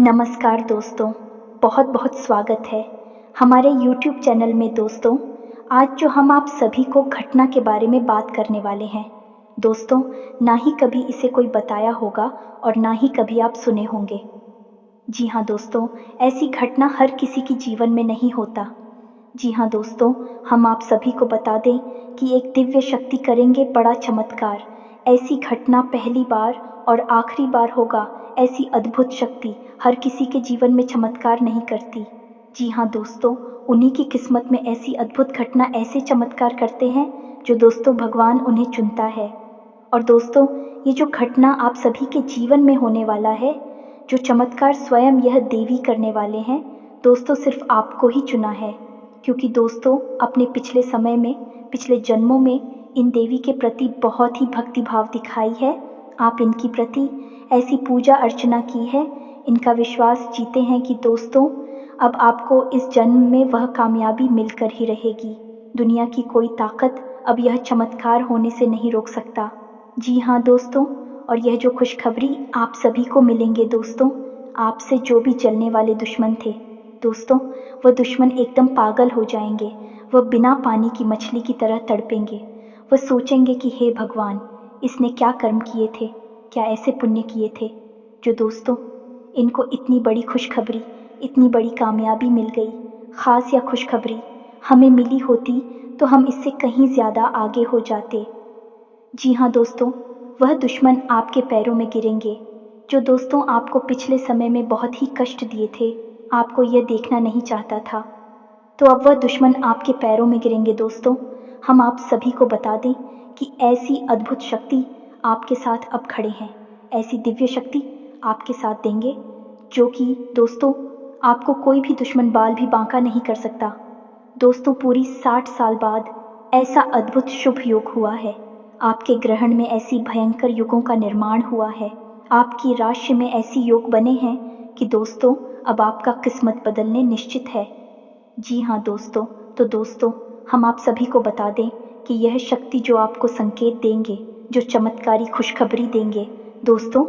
नमस्कार दोस्तों, बहुत बहुत स्वागत है हमारे YouTube चैनल में। दोस्तों, आज जो हम आप सभी को घटना के बारे में बात करने वाले हैं। दोस्तों, ना ही कभी इसे कोई बताया होगा और ना ही कभी आप सुने होंगे। जी हाँ दोस्तों, ऐसी घटना हर किसी के जीवन में नहीं होता। जी हाँ दोस्तों, हम आप सभी को बता दें कि एक दिव्य शक्ति करेंगे बड़ा चमत्कार। ऐसी घटना पहली बार और आखिरी बार होगा। ऐसी अद्भुत शक्ति हर किसी के जीवन में चमत्कार नहीं करती। जी हाँ दोस्तों, उन्हीं की किस्मत में ऐसी अद्भुत घटना, ऐसे चमत्कार करते हैं जो दोस्तों भगवान उन्हें चुनता है। और दोस्तों, ये जो घटना आप सभी के जीवन में होने वाला है, जो चमत्कार स्वयं यह देवी करने वाले हैं, दोस्तों सिर्फ आपको ही चुना है। क्योंकि दोस्तों, अपने पिछले समय में, पिछले जन्मों में इन देवी के प्रति बहुत ही भक्ति भाव दिखाई है। आप इनकी प्रति ऐसी पूजा अर्चना की है, इनका विश्वास जीते हैं कि दोस्तों अब आपको इस जन्म में वह कामयाबी मिलकर ही रहेगी। दुनिया की कोई ताकत अब यह चमत्कार होने से नहीं रोक सकता। जी हाँ दोस्तों, और यह जो खुशखबरी आप सभी को मिलेंगे दोस्तों, आपसे जो भी जलने वाले दुश्मन थे दोस्तों, वह दुश्मन एकदम पागल हो जाएंगे। वह बिना पानी की मछली की तरह तड़पेंगे। वह सोचेंगे कि हे भगवान, इसने क्या कर्म किए थे, क्या ऐसे पुण्य किए थे जो दोस्तों इनको इतनी बड़ी खुशखबरी, इतनी बड़ी कामयाबी मिल गई। ख़ास या खुशखबरी हमें मिली होती तो हम इससे कहीं ज़्यादा आगे हो जाते। जी हाँ दोस्तों, वह दुश्मन आपके पैरों में गिरेंगे जो दोस्तों आपको पिछले समय में बहुत ही कष्ट दिए थे। आपको यह देखना नहीं चाहता था, तो अब वह दुश्मन आपके पैरों में गिरेंगे। दोस्तों, हम आप सभी को बता दें कि ऐसी अद्भुत शक्ति आपके साथ अब खड़े हैं। ऐसी दिव्य शक्ति आपके साथ देंगे जो कि दोस्तों आपको कोई भी दुश्मन बाल भी बांका नहीं कर सकता। दोस्तों, पूरी 60 साल बाद ऐसा अद्भुत शुभ योग हुआ है। आपके ग्रहण में ऐसी भयंकर युगों का निर्माण हुआ है। आपकी राशि में ऐसी योग बने हैं कि दोस्तों अब आपका किस्मत बदलने निश्चित है। जी हाँ दोस्तों, तो दोस्तों हम आप सभी को बता दें कि यह शक्ति जो आपको संकेत देंगे, जो चमत्कारी खुशखबरी देंगे, दोस्तों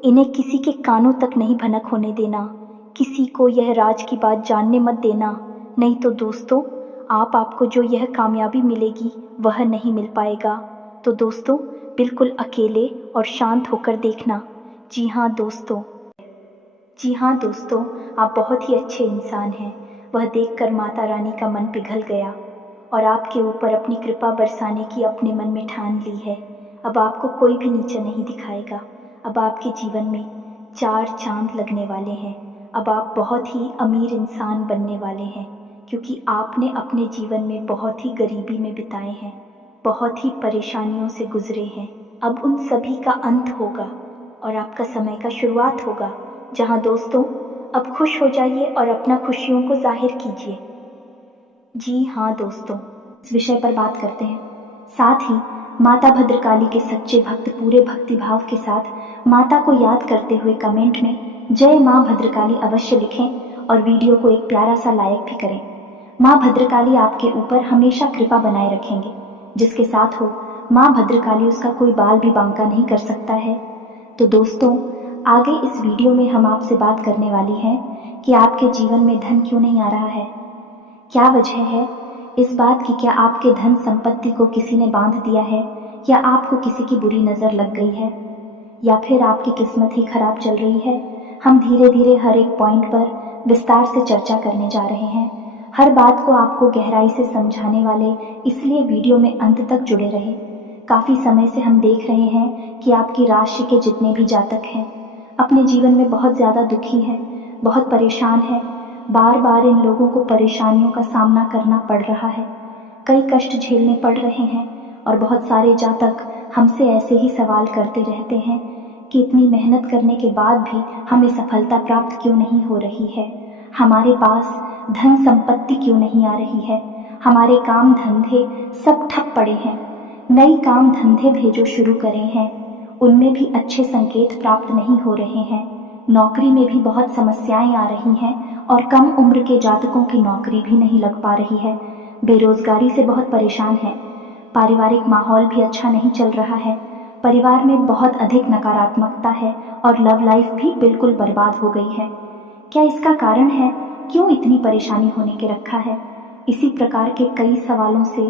इन्हें किसी के कानों तक नहीं भनक होने देना। किसी को यह राज की बात जानने मत देना, नहीं तो दोस्तों आपको जो यह कामयाबी मिलेगी वह नहीं मिल पाएगा। तो दोस्तों बिल्कुल अकेले और शांत होकर देखना। जी हाँ दोस्तों, जी हाँ दोस्तों, आप बहुत ही अच्छे इंसान हैं। वह देखकर माता रानी का मन पिघल गया और आपके ऊपर अपनी कृपा बरसाने की अपने मन में ठान ली है। अब आपको कोई भी नीचा नहीं दिखाएगा। अब आपके जीवन में 4 चांद लगने वाले हैं। अब आप बहुत ही अमीर इंसान बनने वाले हैं, क्योंकि आपने अपने जीवन में बहुत ही गरीबी में बिताए हैं, बहुत ही परेशानियों से गुजरे हैं। अब उन सभी का अंत होगा और आपका समय का शुरुआत होगा, जहां दोस्तों अब खुश हो जाइए और अपना खुशियों को जाहिर कीजिए। जी हाँ दोस्तों, इस विषय पर बात करते हैं। साथ ही माता भद्रकाली के सच्चे भक्त पूरे भक्तिभाव के साथ माता को याद करते हुए कमेंट में जय माँ भद्रकाली अवश्य लिखें और वीडियो को एक प्यारा सा लाइक भी करें। माँ भद्रकाली आपके ऊपर हमेशा कृपा बनाए रखेंगे। जिसके साथ हो माँ भद्रकाली, उसका कोई बाल भी बांका नहीं कर सकता है। तो दोस्तों आगे इस वीडियो में हम आपसे बात करने वाली हैं कि आपके जीवन में धन क्यों नहीं आ रहा है। क्या वजह है इस बात की? क्या आपके धन संपत्ति को किसी ने बांध दिया है, या आपको किसी की बुरी नज़र लग गई है, या फिर आपकी किस्मत ही खराब चल रही है? हम धीरे धीरे हर एक पॉइंट पर विस्तार से चर्चा करने जा रहे हैं। हर बात को आपको गहराई से समझाने वाले, इसलिए वीडियो में अंत तक जुड़े रहे। काफ़ी समय से हम देख रहे हैं कि आपकी राशि के जितने भी जातक हैं अपने जीवन में बहुत ज़्यादा दुखी हैं, बहुत परेशान हैं। बार बार इन लोगों को परेशानियों का सामना करना पड़ रहा है, कई कष्ट झेलने पड़ रहे हैं। और बहुत सारे जातक हमसे ऐसे ही सवाल करते रहते हैं कि इतनी मेहनत करने के बाद भी हमें सफलता प्राप्त क्यों नहीं हो रही है, हमारे पास धन संपत्ति क्यों नहीं आ रही है, हमारे काम धंधे सब ठप पड़े हैं। नई काम धंधे भेजो शुरू करे हैं, उनमें भी अच्छे संकेत प्राप्त नहीं हो रहे हैं। नौकरी में भी बहुत समस्याएं आ रही हैं और कम उम्र के जातकों की नौकरी भी नहीं लग पा रही है। बेरोजगारी से बहुत परेशान है। पारिवारिक माहौल भी अच्छा नहीं चल रहा है। परिवार में बहुत अधिक नकारात्मकता है और लव लाइफ भी बिल्कुल बर्बाद हो गई है। क्या इसका कारण है? क्यों इतनी परेशानी होने के रखा है? इसी प्रकार के कई सवालों से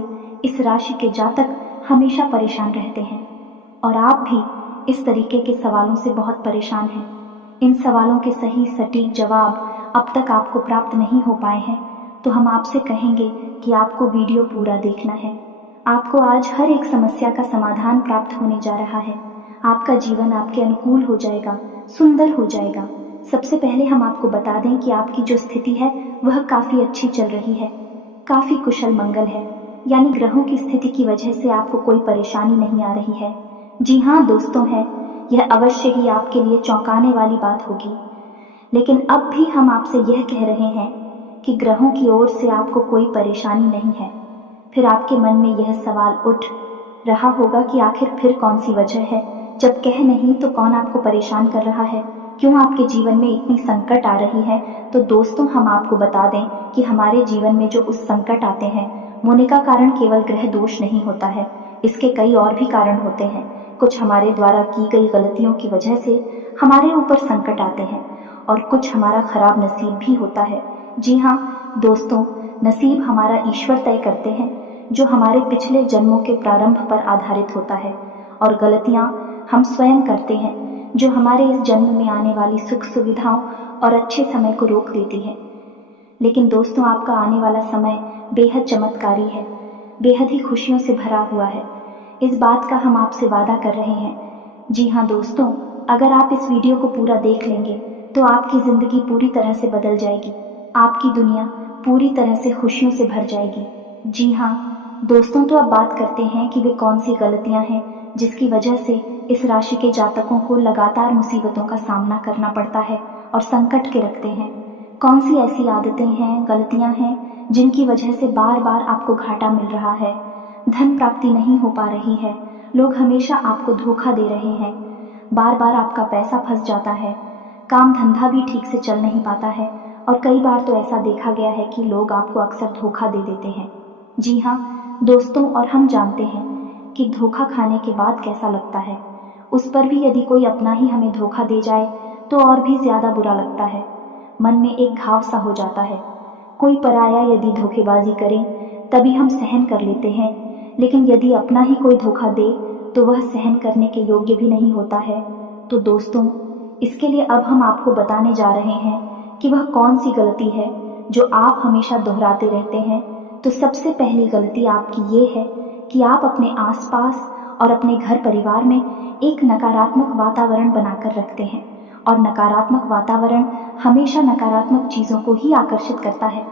इस राशि के जातक हमेशा परेशान रहते हैं और आप भी इस तरीके के सवालों से बहुत परेशान हैं। इन सवालों के सही सटीक जवाब अब तक आपको प्राप्त नहीं हो पाए हैं, तो हम आपसे कहेंगे कि आपको वीडियो पूरा देखना है। आपको आज हर एक समस्या का समाधान प्राप्त होने जा रहा है। आपका जीवन आपके अनुकूल हो जाएगा, सुंदर हो जाएगा। सबसे पहले हम आपको बता दें कि आपकी जो स्थिति है वह काफ़ी अच्छी चल रही है, काफ़ी कुशल मंगल है, यानी ग्रहों की स्थिति की वजह से आपको कोई परेशानी नहीं आ रही है। जी हाँ दोस्तों, है यह अवश्य ही आपके लिए चौंकाने वाली बात होगी, लेकिन अब भी हम आपसे यह कह रहे हैं कि ग्रहों की ओर से आपको कोई परेशानी नहीं है। फिर आपके मन में यह सवाल उठ रहा होगा कि आखिर फिर कौन सी वजह है, जब कह नहीं तो कौन आपको परेशान कर रहा है, क्यों आपके जीवन में इतनी संकट आ रही है। तो दोस्तों, हम आपको बता दें कि हमारे जीवन में जो उस संकट आते हैं होने का कारण केवल ग्रह दोष नहीं होता है, इसके कई और भी कारण होते हैं। कुछ हमारे द्वारा की गई गलतियों की वजह से हमारे ऊपर संकट आते हैं और कुछ हमारा खराब नसीब भी होता है। जी हाँ दोस्तों, नसीब हमारा ईश्वर तय करते हैं, जो हमारे पिछले जन्मों के प्रारंभ पर आधारित होता है, और गलतियाँ हम स्वयं करते हैं, जो हमारे इस जन्म में आने वाली सुख सुविधाओं और अच्छे समय को रोक देती है। लेकिन दोस्तों, आपका आने वाला समय बेहद चमत्कारी है, बेहद ही खुशियों से भरा हुआ है। इस बात का हम आपसे वादा कर रहे हैं। जी हाँ दोस्तों, अगर आप इस वीडियो को पूरा देख लेंगे तो आपकी ज़िंदगी पूरी तरह से बदल जाएगी, आपकी दुनिया पूरी तरह से खुशियों से भर जाएगी। जी हाँ दोस्तों, तो अब बात करते हैं कि वे कौन सी गलतियाँ हैं जिसकी वजह से इस राशि के जातकों को लगातार मुसीबतों का सामना करना पड़ता है और संकट के रखते हैं। कौन सी ऐसी आदतें हैं, गलतियाँ हैं जिनकी वजह से बार बार आपको घाटा मिल रहा है, धन प्राप्ति नहीं हो पा रही है, लोग हमेशा आपको धोखा दे रहे हैं, बार बार आपका पैसा फंस जाता है, काम धंधा भी ठीक से चल नहीं पाता है, और कई बार तो ऐसा देखा गया है कि लोग आपको अक्सर धोखा दे देते हैं। जी हाँ दोस्तों, और हम जानते हैं कि धोखा खाने के बाद कैसा लगता है। उस पर भी यदि कोई अपना ही हमें धोखा दे जाए तो और भी ज़्यादा बुरा लगता है, मन में एक घाव सा हो जाता है। कोई पराया यदि धोखेबाजी करे तभी हम सहन कर लेते हैं, लेकिन यदि अपना ही कोई धोखा दे तो वह सहन करने के योग्य भी नहीं होता है। तो दोस्तों, इसके लिए अब हम आपको बताने जा रहे हैं कि वह कौन सी गलती है जो आप हमेशा दोहराते रहते हैं। तो सबसे पहली गलती आपकी ये है कि आप अपने आसपास और अपने घर परिवार में एक नकारात्मक वातावरण बनाकर रखते हैं, और नकारात्मक वातावरण हमेशा नकारात्मक चीज़ों को ही आकर्षित करता है।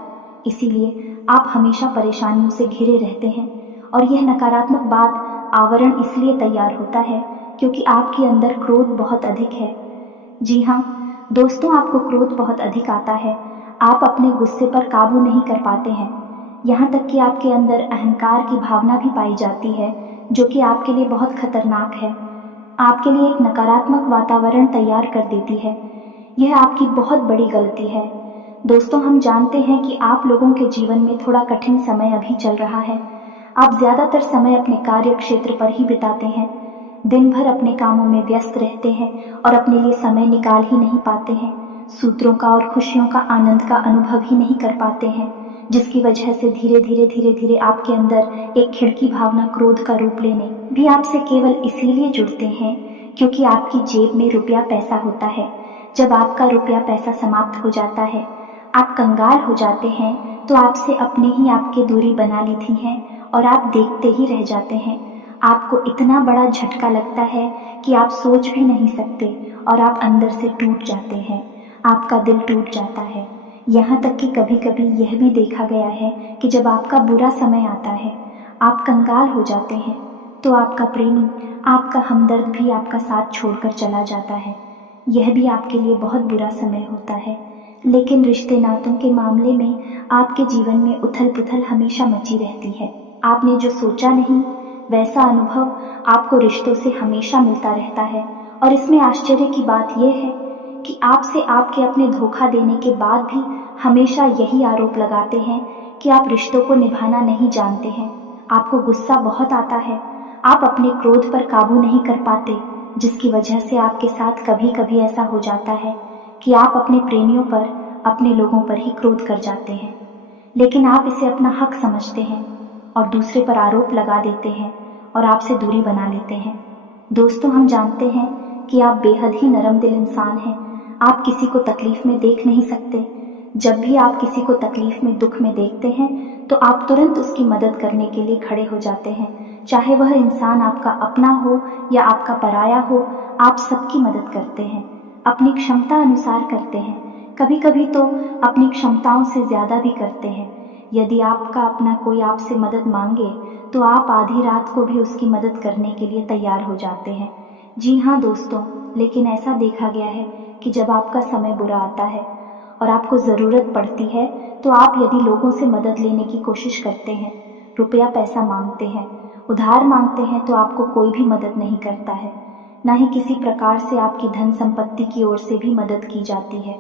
इसीलिए आप हमेशा परेशानियों से घिरे रहते हैं, और यह नकारात्मक बात आवरण इसलिए तैयार होता है क्योंकि आपके अंदर क्रोध बहुत अधिक है। जी हाँ दोस्तों, आपको क्रोध बहुत अधिक आता है, आप अपने गुस्से पर काबू नहीं कर पाते हैं, यहाँ तक कि आपके अंदर अहंकार की भावना भी पाई जाती है, जो कि आपके लिए बहुत खतरनाक है, आपके लिए एक नकारात्मक वातावरण तैयार कर देती है। यह आपकी बहुत बड़ी गलती है। दोस्तों, हम जानते हैं कि आप लोगों के जीवन में थोड़ा कठिन समय अभी चल रहा है। आप ज़्यादातर समय अपने कार्य क्षेत्र पर ही बिताते हैं, दिन भर अपने कामों में व्यस्त रहते हैं और अपने लिए समय निकाल ही नहीं पाते हैं, सूत्रों का और खुशियों का आनंद का अनुभव ही नहीं कर पाते हैं, जिसकी वजह से धीरे धीरे आपके अंदर एक खिड़की भावना क्रोध का रूप लेने भी आपसे केवल इसीलिए जुड़ते हैं क्योंकि आपकी जेब में रुपया पैसा होता है। जब आपका रुपया पैसा समाप्त हो जाता है, आप कंगाल हो जाते हैं, तो आपसे अपने ही आपकी दूरी बना लेती हैं और आप देखते ही रह जाते हैं। आपको इतना बड़ा झटका लगता है कि आप सोच भी नहीं सकते और आप अंदर से टूट जाते हैं, आपका दिल टूट जाता है। यहाँ तक कि कभी कभी यह भी देखा गया है कि जब आपका बुरा समय आता है, आप कंगाल हो जाते हैं, तो आपका प्रेमी, आपका हमदर्द भी आपका साथ छोड़कर चला जाता है। यह भी आपके लिए बहुत बुरा समय होता है। लेकिन रिश्ते नातों के मामले में आपके जीवन में उथल पुथल हमेशा मची रहती है। आपने जो सोचा नहीं वैसा अनुभव आपको रिश्तों से हमेशा मिलता रहता है। और इसमें आश्चर्य की बात यह है कि आपसे आपके अपने धोखा देने के बाद भी हमेशा यही आरोप लगाते हैं कि आप रिश्तों को निभाना नहीं जानते हैं। आपको गुस्सा बहुत आता है, आप अपने क्रोध पर काबू नहीं कर पाते, जिसकी वजह से आपके साथ कभी कभी ऐसा हो जाता है कि आप अपने प्रेमियों पर अपने लोगों पर ही क्रोध कर जाते हैं, लेकिन आप इसे अपना हक समझते हैं और दूसरे पर आरोप लगा देते हैं और आपसे दूरी बना लेते हैं। दोस्तों, हम जानते हैं कि आप बेहद ही नरम दिल इंसान हैं। आप किसी को तकलीफ में देख नहीं सकते। जब भी आप किसी को तकलीफ में, दुख में देखते हैं तो आप तुरंत उसकी मदद करने के लिए खड़े हो जाते हैं। चाहे वह इंसान आपका अपना हो या आपका पराया हो, आप सबकी मदद करते हैं, अपनी क्षमता अनुसार करते हैं, कभी कभी तो अपनी क्षमताओं से ज़्यादा भी करते हैं। यदि आपका अपना कोई आपसे मदद मांगे तो आप आधी रात को भी उसकी मदद करने के लिए तैयार हो जाते हैं। जी हाँ दोस्तों, लेकिन ऐसा देखा गया है कि जब आपका समय बुरा आता है और आपको ज़रूरत पड़ती है तो आप यदि लोगों से मदद लेने की कोशिश करते हैं, रुपया पैसा मांगते हैं, उधार मांगते हैं, तो आपको कोई भी मदद नहीं करता है। ना ही किसी प्रकार से आपकी धन संपत्ति की ओर से भी मदद की जाती है।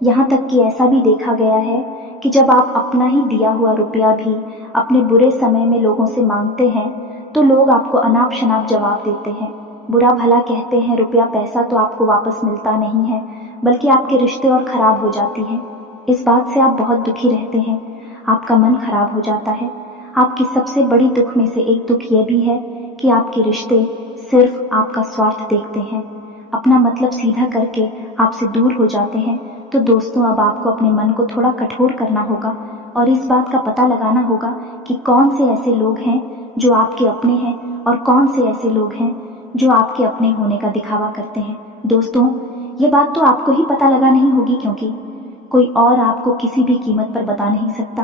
यहाँ तक कि ऐसा भी देखा गया है कि जब आप अपना ही दिया हुआ रुपया भी अपने बुरे समय में लोगों से मांगते हैं तो लोग आपको अनाप शनाप जवाब देते हैं, बुरा भला कहते हैं। रुपया पैसा तो आपको वापस मिलता नहीं है, बल्कि आपके रिश्ते और ख़राब हो जाती हैं। इस बात से आप बहुत दुखी रहते हैं, आपका मन खराब हो जाता है। आपकी सबसे बड़ी दुख में से एक दुख यह भी है कि आपके रिश्ते सिर्फ आपका स्वार्थ देखते हैं, अपना मतलब सीधा करके आपसे दूर हो जाते हैं। तो दोस्तों, अब आपको अपने मन को थोड़ा कठोर करना होगा और इस बात का पता लगाना होगा कि कौन से ऐसे लोग हैं जो आपके अपने हैं और कौन से ऐसे लोग हैं जो आपके अपने होने का दिखावा करते हैं। दोस्तों, ये बात तो आपको ही पता लगा नहीं होगी, क्योंकि कोई और आपको किसी भी कीमत पर बता नहीं सकता,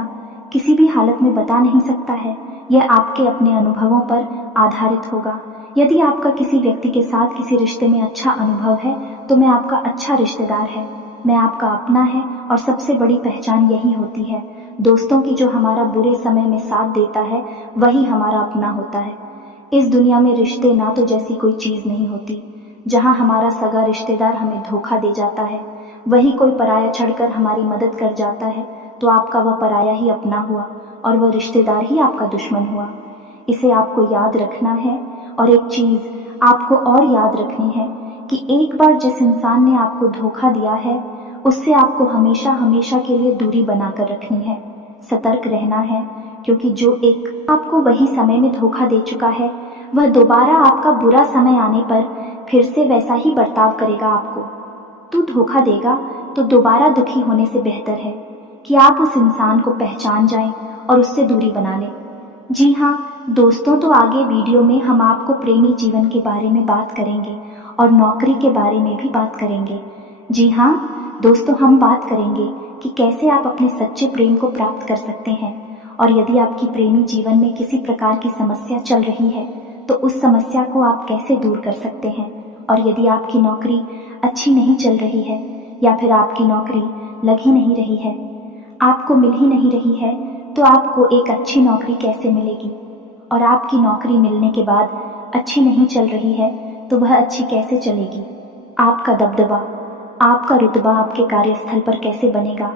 किसी भी हालत में बता नहीं सकता है। यह आपके अपने अनुभवों पर आधारित होगा। यदि आपका किसी व्यक्ति के साथ किसी रिश्ते में अच्छा अनुभव है तो मैं आपका अच्छा रिश्तेदार है, मैं आपका अपना है, और सबसे बड़ी पहचान यही होती है दोस्तों की, जो हमारा बुरे समय में साथ देता है वही हमारा अपना होता है। इस दुनिया में रिश्ते ना तो जैसी कोई चीज़ नहीं होती। जहाँ हमारा सगा रिश्तेदार हमें धोखा दे जाता है, वही कोई पराया चढ़कर हमारी मदद कर जाता है, तो आपका वह पराया ही अपना हुआ और वह रिश्तेदार ही आपका दुश्मन हुआ। इसे आपको याद रखना है। और एक चीज़ आपको और याद रखनी है कि एक बार जिस इंसान ने आपको धोखा दिया है उससे आपको हमेशा हमेशा के लिए दूरी बनाकर रखनी है, सतर्क रहना है, क्योंकि जो एक आपको वही समय में धोखा दे चुका है वह दोबारा आपका बुरा समय आने पर फिर से वैसा ही बर्ताव करेगा आपको। तू धोखा देगा तो दोबारा दुखी होने से बेहतर है कि आप उस इंसान को पहचान जाएं और उससे दूरी बना लें। जी हाँ दोस्तों, तो आगे वीडियो में हम आपको प्रेमी जीवन के बारे में बात करेंगे और नौकरी के बारे में भी बात करेंगे। जी हाँ दोस्तों, हम बात करेंगे कि कैसे आप अपने सच्चे प्रेम को प्राप्त कर सकते हैं, और यदि आपकी प्रेमी जीवन में किसी प्रकार की समस्या चल रही है तो उस समस्या को आप कैसे दूर कर सकते हैं। और यदि आपकी नौकरी अच्छी नहीं चल रही है या फिर आपकी नौकरी लग ही नहीं रही है, आपको मिल ही नहीं रही है, तो आपको एक अच्छी नौकरी कैसे मिलेगी। और आपकी नौकरी मिलने के बाद अच्छी नहीं चल रही है तो वह अच्छी कैसे चलेगी। आपका दबदबा, आपका रुतबा आपके कार्यस्थल पर कैसे बनेगा।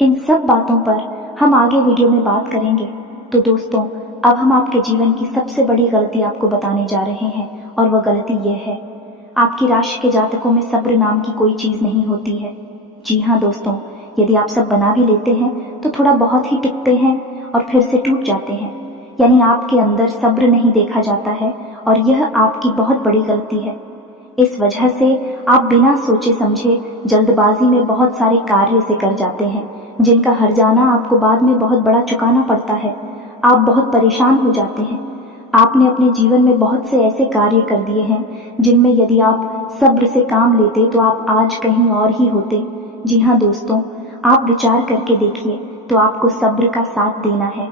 इन सब बातों पर हम आगे वीडियो में बात करेंगे। तो दोस्तों, अब हम आपके जीवन की सबसे बड़ी गलती आपको बताने जा रहे हैं, और वह गलती यह है, आपकी राशि के जातकों में सब्र नाम की कोई चीज़ नहीं होती है। जी हाँ दोस्तों, यदि आप सब बना भी लेते हैं तो थोड़ा बहुत ही टिकते हैं और फिर से टूट जाते हैं, यानी आपके अंदर सब्र नहीं देखा जाता है, और यह आपकी बहुत बड़ी गलती है। इस वजह से आप बिना सोचे समझे जल्दबाजी में बहुत सारे कार्य से कर जाते हैं, जिनका हर्जाना आपको बाद में बहुत बड़ा चुकाना पड़ता है। आप बहुत परेशान हो जाते हैं। आपने अपने जीवन में बहुत से ऐसे कार्य कर दिए हैं जिनमें यदि आप सब्र से काम लेते तो आप आज कहीं और ही होते। जी हाँ दोस्तों, आप विचार करके देखिए, तो आपको सब्र का साथ देना है।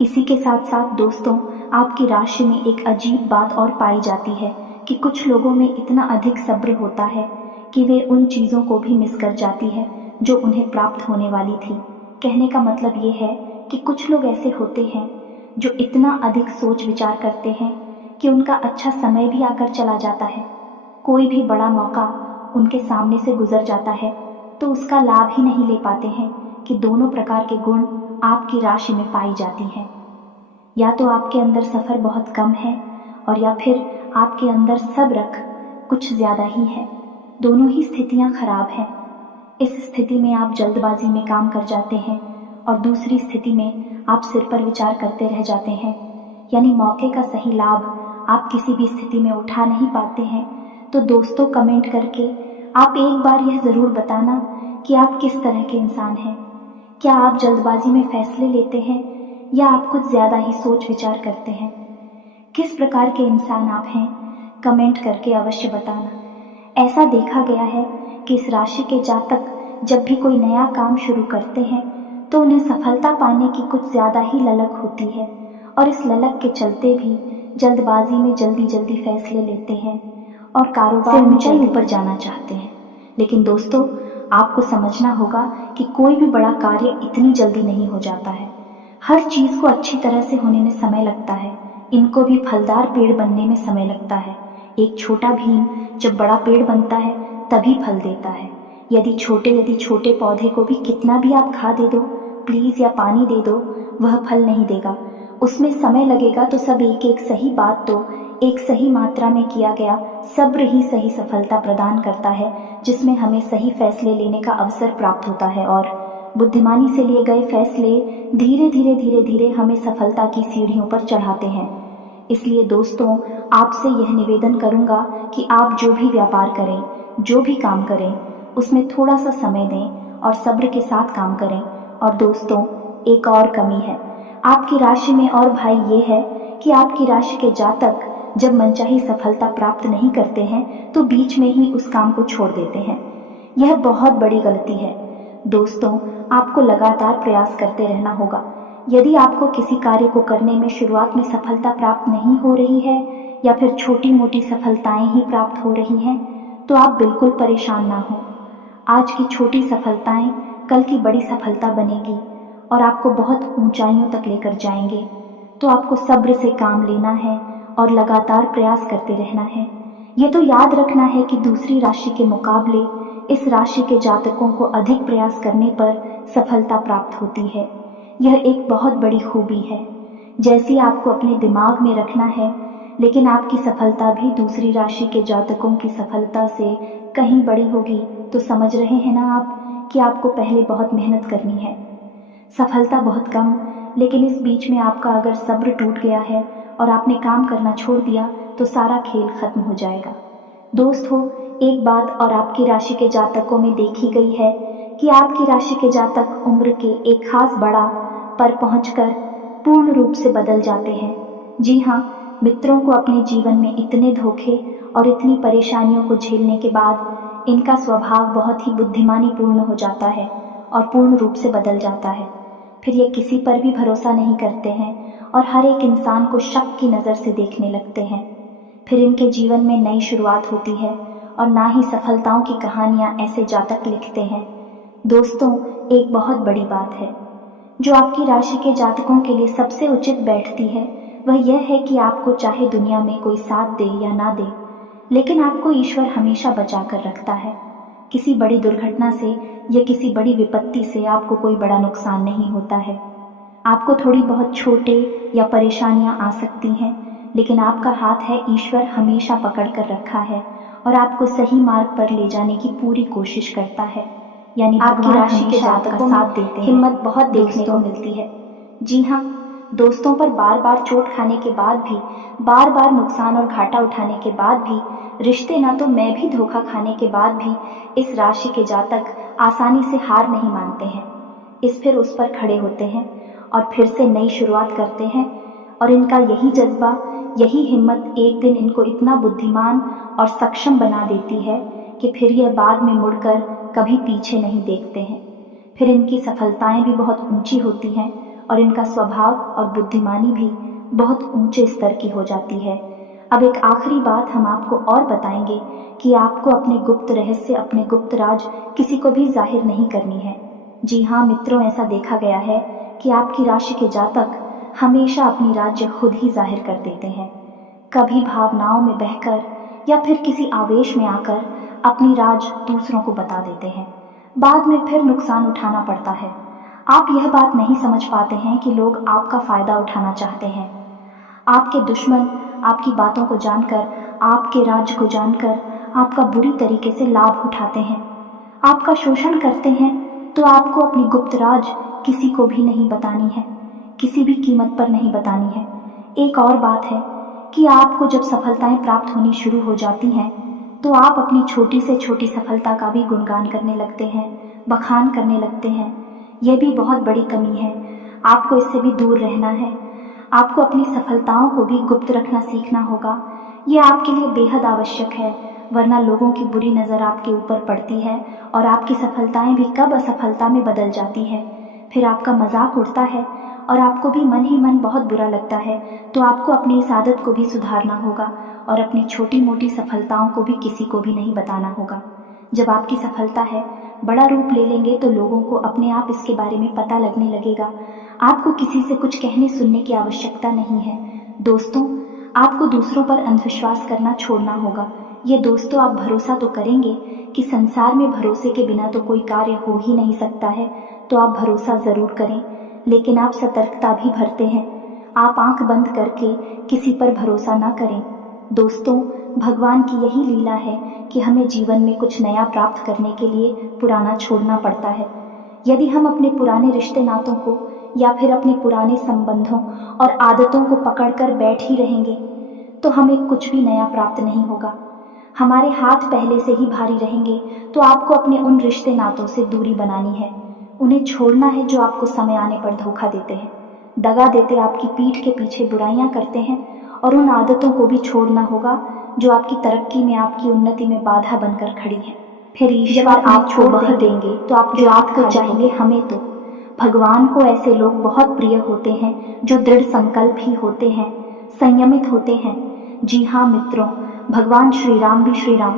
इसी के साथ साथ दोस्तों, आपकी राशि में एक अजीब बात और पाई जाती है कि कुछ लोगों में इतना अधिक सब्र होता है कि वे उन चीज़ों को भी मिस कर जाती है जो उन्हें प्राप्त होने वाली थी। कहने का मतलब ये है कि कुछ लोग ऐसे होते हैं जो इतना अधिक सोच विचार करते हैं कि उनका अच्छा समय भी आकर चला जाता है। कोई भी बड़ा मौका उनके सामने से गुजर जाता है तो उसका लाभ ही नहीं ले पाते हैं कि दोनों प्रकार के गुण आपकी राशि में पाई जाती हैं। या तो आपके अंदर सफ़र बहुत कम है, और या फिर आपके अंदर सब्र कुछ ज़्यादा ही है। दोनों ही स्थितियाँ खराब हैं। इस स्थिति में आप जल्दबाजी में काम कर जाते हैं और दूसरी स्थिति में आप सिर पर विचार करते रह जाते हैं, यानी मौके का सही लाभ आप किसी भी स्थिति में उठा नहीं पाते हैं। तो दोस्तों, कमेंट करके आप एक बार यह ज़रूर बताना कि आप किस तरह के इंसान हैं। क्या आप जल्दबाजी में फैसले लेते हैं या आप कुछ ज़्यादा ही सोच विचार करते हैं? किस प्रकार के इंसान आप हैं, कमेंट करके अवश्य बताना। ऐसा देखा गया है कि इस राशि के जातक जब भी कोई नया काम शुरू करते हैं तो उन्हें सफलता पाने की कुछ ज़्यादा ही ललक होती है और इस ललक के चलते भी जल्दबाजी में जल्दी जल्दी फैसले लेते हैं और कारोबार में ऊंचाई ऊपर जाना चाहते हैं। लेकिन दोस्तों, आपको समझना होगा कि कोई भी बड़ा कार्य इतनी जल्दी नहीं हो जाता है। हर चीज़ को अच्छी तरह से होने में समय लगता है। इनको भी फलदार पेड़ बनने में समय लगता है। एक छोटा भीम जब बड़ा पेड़ बनता है तभी फल देता है। यदि छोटे पौधे को भी कितना भी आप खाद दे दो प्लीज़ या पानी दे दो, वह फल नहीं देगा। उसमें समय लगेगा। तो सब एक एक सही बात तो एक सही मात्रा में किया गया सब्र ही सही सफलता प्रदान करता है, जिसमें हमें सही फैसले लेने का अवसर प्राप्त होता है और बुद्धिमानी से लिए गए फैसले धीरे धीरे हमें सफलता की सीढ़ियों पर चढ़ाते हैं। इसलिए दोस्तों, आपसे यह निवेदन करूंगा कि आप जो भी व्यापार करें, जो भी काम करें, उसमें थोड़ा सा समय दें और सब्र के साथ काम करें। और दोस्तों, एक और कमी है आपकी राशि में और भाई ये है कि आपकी राशि के जातक जब मनचाही सफलता प्राप्त नहीं करते हैं तो बीच में ही उस काम को छोड़ देते हैं। यह बहुत बड़ी गलती है। दोस्तों, आपको लगातार प्रयास करते रहना होगा। यदि आपको किसी कार्य को करने में शुरुआत में सफलता प्राप्त नहीं हो रही है या फिर छोटी मोटी सफलताएं ही प्राप्त हो रही हैं, तो आप बिल्कुल परेशान ना हो। आज की छोटी सफलताएं कल की बड़ी सफलता बनेगी और आपको बहुत ऊंचाइयों तक लेकर जाएंगे। तो आपको सब्र से काम लेना है और लगातार प्रयास करते रहना है। ये तो याद रखना है कि दूसरी राशि के मुकाबले इस राशि के जातकों को अधिक प्रयास करने पर सफलता प्राप्त होती है। यह एक बहुत बड़ी खूबी है। जैसी आपको अपने दिमाग में रखना है, लेकिन आपकी सफलता भी दूसरी राशि के जातकों की सफलता से कहीं बड़ी होगी। तो समझ रहे हैं ना आप कि आपको पहले बहुत मेहनत करनी है। सफलता बहुत कम, लेकिन इस बीच में आपका अगर सब्र टूट गया है और आपने काम करना छोड़ दिया तो सारा खेल खत्म हो जाएगा। दोस्त हो, एक बात और आपकी राशि के जातकों में देखी गई है कि आपकी राशि के जातक उम्र के एक खास बड़ा पर पहुंचकर पूर्ण रूप से बदल जाते हैं। जी हाँ, मित्रों को अपने जीवन में इतने धोखे और इतनी परेशानियों को झेलने के बाद इनका स्वभाव बहुत ही बुद्धिमानी पूर्ण हो जाता है और पूर्ण रूप से बदल जाता है। फिर ये किसी पर भी भरोसा नहीं करते हैं और हर एक इंसान को शक की नज़र से देखने लगते हैं। फिर इनके जीवन में नई शुरुआत होती है और ना ही सफलताओं की कहानियाँ ऐसे जातक लिखते हैं। दोस्तों, एक बहुत बड़ी बात है जो आपकी राशि के जातकों के लिए सबसे उचित बैठती है, वह यह है कि आपको चाहे दुनिया में कोई साथ दे या ना दे, लेकिन आपको ईश्वर हमेशा बचा कर रखता है। किसी बड़ी दुर्घटना से या किसी बड़ी विपत्ति से आपको कोई बड़ा नुकसान नहीं होता है। आपको थोड़ी बहुत छोटे या परेशानियां आ सकती हैं, लेकिन आपका हाथ है ईश्वर हमेशा पकड़ कर रखा है और आपको सही मार्ग पर ले जाने की पूरी कोशिश करता है। यानी आपकी राशि के जातक का साथ देते हैं। हिम्मत बहुत देखने को मिलती है। जी हाँ, दोस्तों पर बार बार चोट खाने के बाद भी, बार बार नुकसान और घाटा उठाने के बाद भी, रिश्ते ना तो मैं भी धोखा खाने के बाद भी इस राशि के जातक आसानी से हार नहीं मानते हैं। इस फिर उस पर खड़े होते हैं और फिर से नई शुरुआत करते हैं और इनका यही जज्बा, यही हिम्मत एक दिन इनको इतना बुद्धिमान और सक्षम बना देती है कि फिर यह बाद में मुड़कर कभी पीछे नहीं देखते हैं। फिर इनकी सफलताएं भी बहुत ऊंची होती हैं और इनका स्वभाव और बुद्धिमानी भी बहुत ऊंचे स्तर की हो जाती है। अब एक आखिरी बात हम आपको और बताएंगे कि आपको अपने गुप्त रहस्य, अपने गुप्त राज किसी को भी जाहिर नहीं करनी है। जी हाँ मित्रों, ऐसा देखा गया है कि आपकी राशि के जातक हमेशा अपनी राज्य खुद ही जाहिर कर देते हैं। कभी भावनाओं में बहकर या फिर किसी आवेश में आकर अपनी राज दूसरों को बता देते हैं। बाद में फिर नुकसान उठाना पड़ता है। आप यह बात नहीं समझ पाते हैं कि लोग आपका फायदा उठाना चाहते हैं। आपके दुश्मन आपकी बातों को जानकर, आपके राज्य को जानकर आपका बुरी तरीके से लाभ उठाते हैं। आपका शोषण करते हैं तो आपको अपनी गुप्त राज किसी को भी नहीं बतानी है, किसी भी कीमत पर नहीं बतानी है। एक और बात है कि आपको जब सफलताएं प्राप्त होनी शुरू हो जाती हैं तो आप अपनी छोटी से छोटी सफलता का भी गुणगान करने लगते हैं, बखान करने लगते हैं। यह भी बहुत बड़ी कमी है, आपको इससे भी दूर रहना है। आपको अपनी सफलताओं को भी गुप्त रखना सीखना होगा। ये आपके लिए बेहद आवश्यक है, वरना लोगों की बुरी नज़र आपके ऊपर पड़ती है और आपकी सफलताएं भी कब असफलता में बदल जाती है। फिर आपका मजाक उड़ता है और आपको भी मन ही मन बहुत बुरा लगता है। तो आपको अपनी इस आदत को भी सुधारना होगा और अपनी छोटी मोटी सफलताओं को भी किसी को भी नहीं बताना होगा। जब आपकी सफलता है बड़ा रूप ले लेंगे तो लोगों को अपने आप इसके बारे में पता लगने लगेगा। आपको किसी से कुछ कहने सुनने की आवश्यकता नहीं है। दोस्तों, आपको दूसरों पर अंधविश्वास करना छोड़ना होगा। ये दोस्तों, आप भरोसा तो करेंगे कि संसार में भरोसे के बिना तो कोई कार्य हो ही नहीं सकता है, तो आप भरोसा ज़रूर करें, लेकिन आप सतर्कता भी बरतें हैं। आप आंख बंद करके किसी पर भरोसा ना करें। दोस्तों, भगवान की यही लीला है कि हमें जीवन में कुछ नया प्राप्त करने के लिए पुराना छोड़ना पड़ता है। यदि हम अपने पुराने रिश्ते नातों को या फिर अपने पुराने संबंधों और आदतों को पकड़कर बैठ ही रहेंगे तो हमें कुछ भी नया प्राप्त नहीं होगा। हमारे हाथ पहले से ही भारी रहेंगे, तो आपको अपने उन रिश्ते नातों से दूरी बनानी है। उन्हें छोड़ना है जो आपको समय आने पर धोखा देते हैं, दगा देते, आपकी पीठ के पीछे बुराइयां करते हैं। और उन आदतों को भी छोड़ना होगा जो आपकी तरक्की में, आपकी उन्नति में बाधा बनकर खड़ी है। फिर ईश्वर आपको वह देंगे तो आप जो आपको चाहिए। हमें तो भगवान को ऐसे लोग बहुत प्रिय होते हैं जो दृढ़ संकल्प ही होते हैं, संयमित होते हैं। जी हाँ मित्रों, भगवान श्री राम भी श्री राम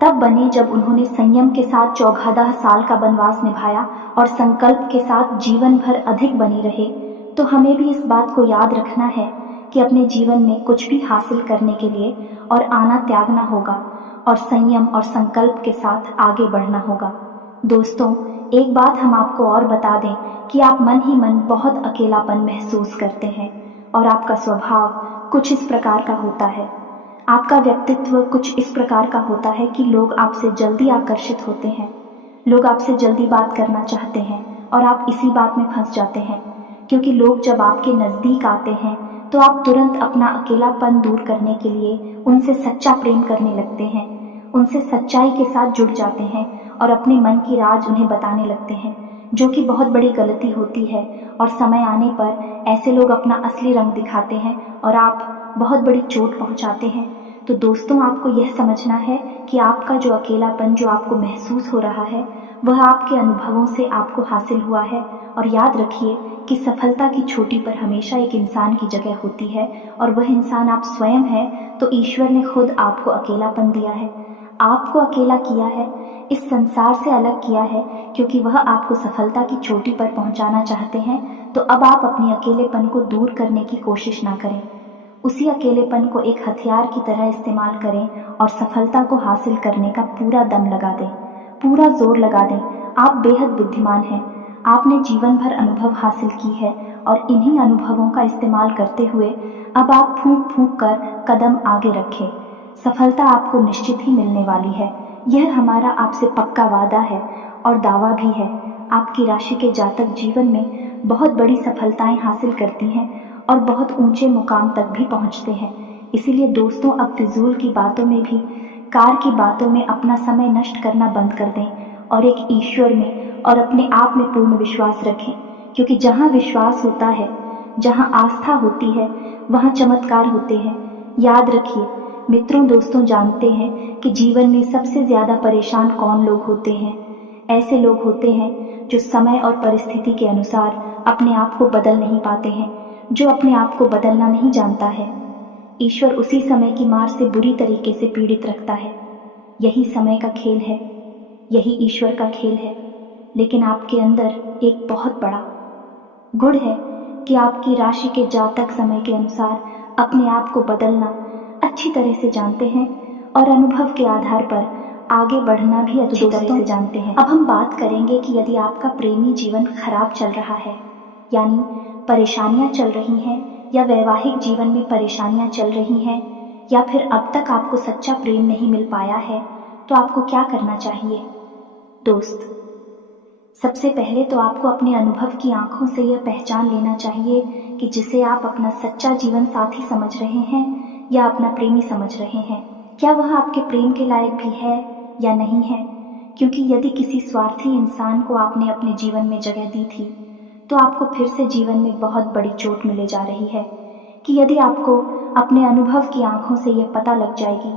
तब बने जब उन्होंने संयम के साथ 14 साल का वनवास निभाया और संकल्प के साथ जीवन भर अधिक बने रहे। तो हमें भी इस बात को याद रखना है कि अपने जीवन में कुछ भी हासिल करने के लिए और आना त्यागना होगा और संयम और संकल्प के साथ आगे बढ़ना होगा। दोस्तों, एक बात हम आपको और बता दें कि आप मन ही मन बहुत अकेलापन महसूस करते हैं और आपका स्वभाव कुछ इस प्रकार का होता है, आपका व्यक्तित्व कुछ इस प्रकार का होता है कि लोग आपसे जल्दी आकर्षित होते हैं, लोग आपसे जल्दी बात करना चाहते हैं और आप इसी बात में फंस जाते हैं। क्योंकि लोग जब आपके नज़दीक आते हैं तो आप तुरंत अपना अकेलापन दूर करने के लिए उनसे सच्चा प्रेम करने लगते हैं, उनसे सच्चाई के साथ जुड़ जाते हैं और अपने मन की राज उन्हें बताने लगते हैं, जो कि बहुत बड़ी गलती होती है। और समय आने पर ऐसे लोग अपना असली रंग दिखाते हैं और आप बहुत बड़ी चोट पहुंचाते हैं। तो दोस्तों, आपको यह समझना है कि आपका जो अकेलापन जो आपको महसूस हो रहा है वह आपके अनुभवों से आपको हासिल हुआ है। और याद रखिए कि सफलता की चोटी पर हमेशा एक इंसान की जगह होती है और वह इंसान आप स्वयं है। तो ईश्वर ने खुद आपको अकेलापन दिया है, आपको अकेला किया है, इस संसार से अलग किया है, क्योंकि वह आपको सफलता की चोटी पर पहुंचाना चाहते हैं। तो अब आप अपने अकेलेपन को दूर करने की कोशिश ना करें, उसी अकेलेपन को एक हथियार की तरह इस्तेमाल करें और सफलता को हासिल करने का पूरा दम लगा दें, पूरा जोर लगा दें। आप बेहद बुद्धिमान हैं, आपने जीवन भर अनुभव हासिल की है और इन्हीं अनुभवों का इस्तेमाल करते हुए अब आप फूंक फूंक कर कदम आगे रखें। सफलता आपको निश्चित ही मिलने वाली है, यह हमारा आपसे पक्का वादा है और दावा भी है। आपकी राशि के जातक जीवन में बहुत बड़ी सफलताएं हासिल करती हैं और बहुत ऊंचे मुकाम तक भी पहुंचते हैं। इसीलिए दोस्तों, अब फिजूल की बातों में भी, कार की बातों में अपना समय नष्ट करना बंद कर दें और एक ईश्वर में और अपने आप में पूर्ण विश्वास रखें। क्योंकि जहाँ विश्वास होता है, जहाँ आस्था होती है, वहाँ चमत्कार होते हैं। याद रखिए मित्रों, दोस्तों, जानते हैं कि जीवन में सबसे ज्यादा परेशान कौन लोग होते हैं? ऐसे लोग होते हैं जो समय और परिस्थिति के अनुसार अपने आप को बदल नहीं पाते हैं, जो अपने आप को बदलना नहीं जानता है। ईश्वर उसी समय की मार से बुरी तरीके से पीड़ित रखता है। यही समय का खेल है, यही ईश्वर का खेल है। लेकिन आपके अंदर एक बहुत बड़ा गुण है कि आपकी राशि के जातक समय के अनुसार अपने आप को बदलना अच्छी तरह से जानते हैं और अनुभव के आधार पर आगे बढ़ना भी अच्छी तरह से जानते हैं। अब हम बात करेंगे कि यदि आपका प्रेमी जीवन खराब चल रहा है, यानी परेशानियां चल रही हैं, या वैवाहिक जीवन में परेशानियां चल रही हैं, या फिर अब तक आपको सच्चा प्रेम नहीं मिल पाया है, तो आपको क्या करना चाहिए? दोस्त, सबसे पहले तो आपको अपने अनुभव की आंखों से यह पहचान लेना चाहिए कि जिसे आप अपना सच्चा जीवन साथी समझ रहे हैं या अपना प्रेमी समझ रहे हैं, क्या वह आपके प्रेम के लायक भी है या नहीं है। क्योंकि यदि किसी स्वार्थी इंसान को आपने अपने जीवन में जगह दी थी, तो आपको फिर से जीवन में बहुत बड़ी चोट मिले जा रही है कि यदि आपको अपने अनुभव की आंखों से यह पता लग जाएगी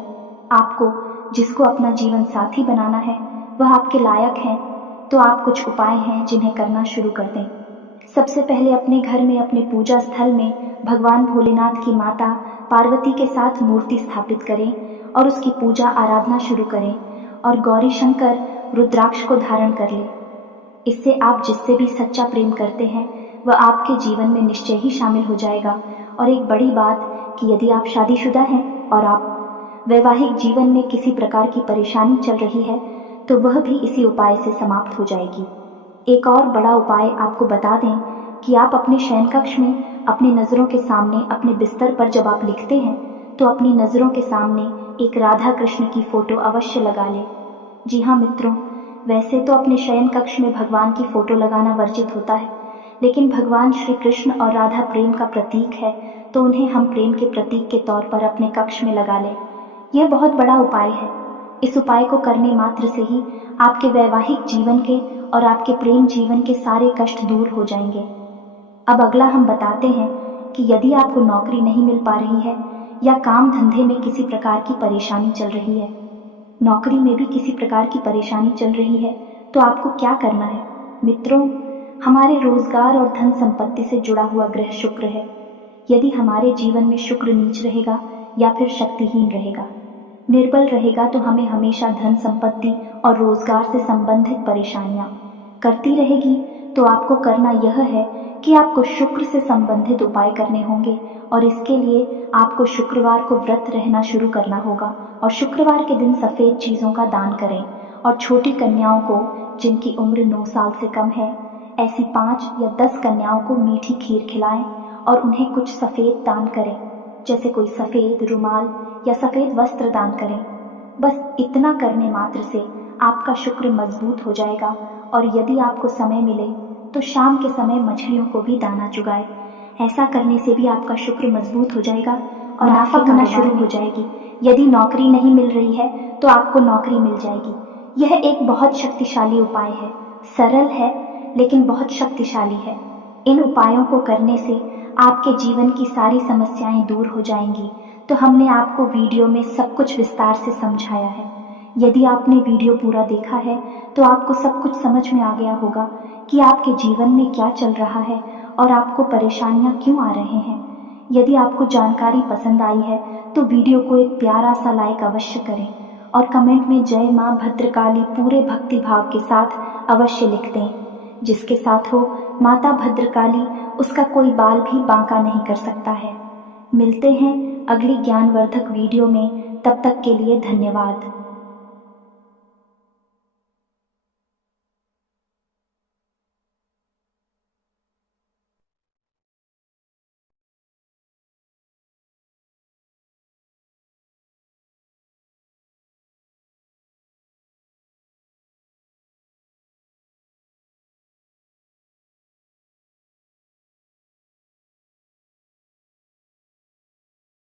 आपको जिसको अपना जीवन साथी बनाना है वह आपके लायक है, तो आप कुछ उपाय हैं जिन्हें करना शुरू कर दें। सबसे पहले अपने घर में, अपने पूजा स्थल में भगवान भोलेनाथ की माता पार्वती के साथ मूर्ति स्थापित करें और उसकी पूजा आराधना शुरू करें और गौरी शंकर रुद्राक्ष को धारण कर लें। इससे आप जिससे भी सच्चा प्रेम करते हैं वह आपके जीवन में निश्चय ही शामिल हो जाएगा। और एक बड़ी बात कि यदि आप शादीशुदा हैं और आप वैवाहिक जीवन में किसी प्रकार की परेशानी चल रही है तो वह भी इसी उपाय से समाप्त हो जाएगी। एक और बड़ा उपाय आपको बता दें कि आप अपने शयन कक्ष में अपनी नज़रों के सामने, अपने बिस्तर पर जब आप लिखते हैं तो अपनी नज़रों के सामने एक राधा कृष्ण की फोटो अवश्य लगा लें। जी हाँ मित्रों, वैसे तो अपने शयन कक्ष में भगवान की फोटो लगाना वर्जित होता है, लेकिन भगवान श्री कृष्ण और राधा प्रेम का प्रतीक है, तो उन्हें हम प्रेम के प्रतीक के तौर पर अपने कक्ष में लगा लें। यह बहुत बड़ा उपाय है। इस उपाय को करने मात्र से ही आपके वैवाहिक जीवन के और आपके प्रेम जीवन के सारे कष्ट दूर हो जाएंगे। अब अगला हम बताते हैं कि यदि आपको नौकरी नहीं मिल पा रही है या काम धंधे में किसी प्रकार की परेशानी चल रही है, नौकरी में भी किसी प्रकार की परेशानी चल रही है, तो आपको क्या करना है। मित्रों, हमारे रोजगार और धन संपत्ति से जुड़ा हुआ ग्रह शुक्र है। यदि हमारे जीवन में शुक्र नीच रहेगा या फिर शक्तिहीन रहेगा, निर्बल रहेगा, तो हमें हमेशा धन संपत्ति और रोजगार से संबंधित परेशानियां करती रहेगी। तो आपको करना यह है कि आपको शुक्र से संबंधित उपाय करने होंगे और इसके लिए आपको शुक्रवार को व्रत रहना शुरू करना होगा और शुक्रवार के दिन सफ़ेद चीज़ों का दान करें और छोटी कन्याओं को जिनकी उम्र 9 साल से कम है, ऐसी 5 या 10 कन्याओं को मीठी खीर खिलाएं और उन्हें कुछ सफ़ेद दान करें, जैसे कोई सफ़ेद रुमाल या सफ़ेद वस्त्र दान करें। बस इतना करने मात्र से आपका शुक्र मजबूत हो जाएगा। और यदि आपको समय मिले तो शाम के समय मछलियों को भी दाना चुगाएं। ऐसा करने से भी आपका शुक्र मजबूत हो जाएगा और मुनाफा होना शुरू हो जाएगी। यदि नौकरी नहीं मिल रही है तो आपको नौकरी मिल जाएगी। यह एक बहुत शक्तिशाली उपाय है, सरल है लेकिन बहुत शक्तिशाली है। इन उपायों को करने से आपके जीवन की सारी समस्याएं दूर हो जाएंगी। तो हमने आपको वीडियो में सब कुछ विस्तार से समझाया है। यदि आपने वीडियो पूरा देखा है तो आपको सब कुछ समझ में आ गया होगा कि आपके जीवन में क्या चल रहा है और आपको परेशानियां क्यों आ रहे हैं। यदि आपको जानकारी पसंद आई है तो वीडियो को एक प्यारा सा लाइक अवश्य करें और कमेंट में जय मां भद्रकाली पूरे भक्ति भाव के साथ अवश्य लिख दें। जिसके साथ हो माता भद्रकाली, उसका कोई बाल भी बांका नहीं कर सकता है। मिलते हैं अगली ज्ञानवर्धक वीडियो में, तब तक के लिए धन्यवाद।